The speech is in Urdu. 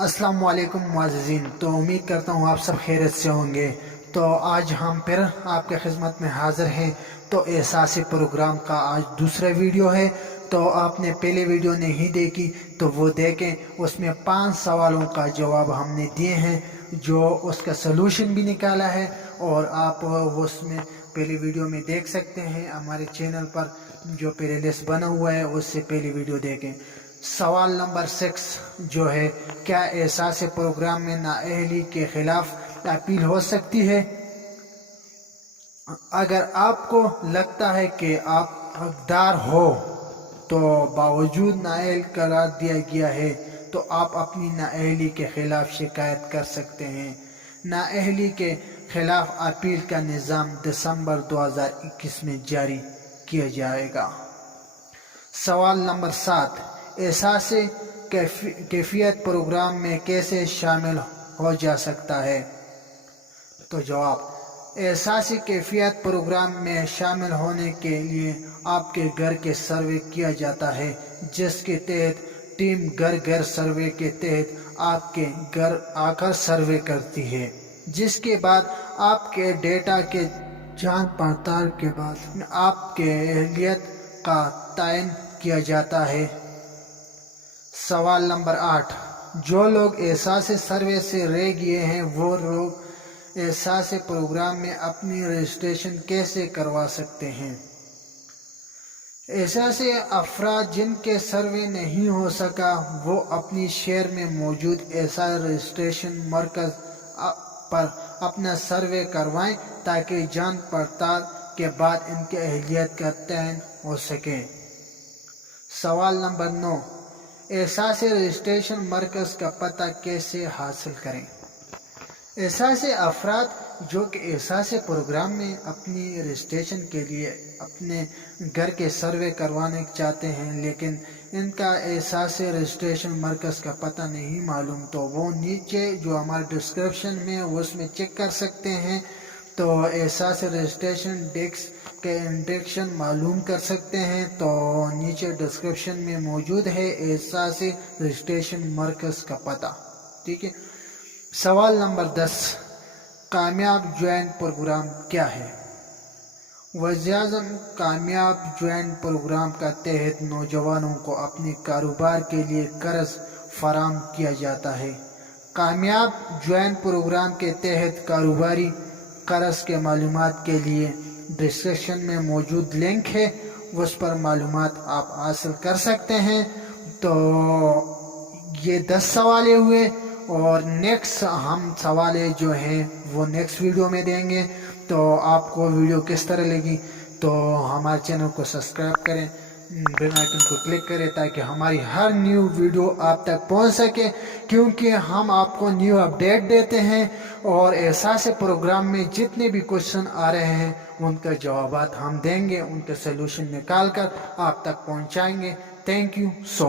السلام علیکم معززین، تو امید کرتا ہوں آپ سب خیریت سے ہوں گے۔ تو آج ہم پھر آپ کے خدمت میں حاضر ہیں۔ تو احساس پروگرام کا آج دوسرا ویڈیو ہے۔ تو آپ نے پہلے ویڈیو نہیں دیکھی تو وہ دیکھیں، اس میں 5 سوالوں کا جواب ہم نے دیے ہیں، جو اس کا سلوشن بھی نکالا ہے، اور آپ اس میں پہلی ویڈیو میں دیکھ سکتے ہیں۔ ہمارے چینل پر جو پلے لسٹ بنا ہوا ہے اس سے پہلی ویڈیو دیکھیں۔ سوال نمبر 6 جو ہے، کیا احساس پروگرام میں نااہلی کے خلاف اپیل ہو سکتی ہے؟ اگر آپ کو لگتا ہے کہ آپ حقدار ہو تو باوجود نااہل قرار دیا گیا ہے، تو آپ اپنی نااہلی کے خلاف شکایت کر سکتے ہیں۔ نااہلی کے خلاف اپیل کا نظام دسمبر 2021 میں جاری کیا جائے گا۔ سوال نمبر 7، احساس کیفیت پروگرام میں کیسے شامل ہو جا سکتا ہے؟ تو جواب، احساس کیفیت پروگرام میں شامل ہونے کے لیے آپ کے گھر کے سروے کیا جاتا ہے، جس کے تحت ٹیم گھر گھر سروے کے تحت آپ کے گھر آ کر سروے کرتی ہے، جس کے بعد آپ کے ڈیٹا کے جانچ پڑتال کے بعد آپ کے اہلیت کا تعین کیا جاتا ہے۔ سوال نمبر 8، جو لوگ احساس سروے سے رہ گئے ہیں وہ لوگ احساس پروگرام میں اپنی رجسٹریشن کیسے کروا سکتے ہیں؟ احساس افراد جن کے سروے نہیں ہو سکا وہ اپنی شہر میں موجود احساس رجسٹریشن مرکز پر اپنا سروے کروائیں تاکہ جانچ پڑتال کے بعد ان کے اہلیت کا تعین ہو سکے۔ سوال نمبر 9، احساس رجسٹریشن مرکز کا پتہ کیسے حاصل کریں؟ احساس افراد جو کہ احساس پروگرام میں اپنی رجسٹریشن کے لیے اپنے گھر کے سروے کروانے چاہتے ہیں، لیکن ان کا احساس رجسٹریشن مرکز کا پتہ نہیں معلوم، تو وہ نیچے جو ہمارے ڈسکرپشن میں اس میں چیک کر سکتے ہیں۔ تو احساس رجسٹریشن ڈیٹس کے انڈیکشن معلوم کر سکتے ہیں، تو نیچے ڈسکرپشن میں موجود ہے احساس رجسٹریشن مرکز کا پتہ، ٹھیک ہے۔ سوال نمبر 10، کامیاب جوان پروگرام کیا ہے؟ وزیراعظم کامیاب جوان پروگرام کا تحت نوجوانوں کو اپنے کاروبار کے لیے قرض فراہم کیا جاتا ہے۔ کامیاب جوان پروگرام کے تحت کاروباری قرض کے معلومات کے لیے ڈسکرپشن میں موجود لنک ہے، اس پر معلومات آپ حاصل کر سکتے ہیں۔ تو یہ 10 سوالے ہوئے، اور نیکسٹ ہم سوالے جو ہیں وہ نیکسٹ ویڈیو میں دیں گے۔ تو آپ کو ویڈیو کس طرح لگی تو ہمارے چینل کو سبسکرائب کریں، بیل آئیکن کو کلک کریں تاکہ ہماری ہر نیو ویڈیو آپ تک پہنچ سکے، کیونکہ ہم آپ کو نیو اپڈیٹ دیتے ہیں، اور احساس پروگرام میں جتنے بھی کوشچن آ رہے ہیں ان کا جوابات ہم دیں گے، ان کے سلوشن نکال کر آپ تک پہنچائیں گے۔ Thank you so much.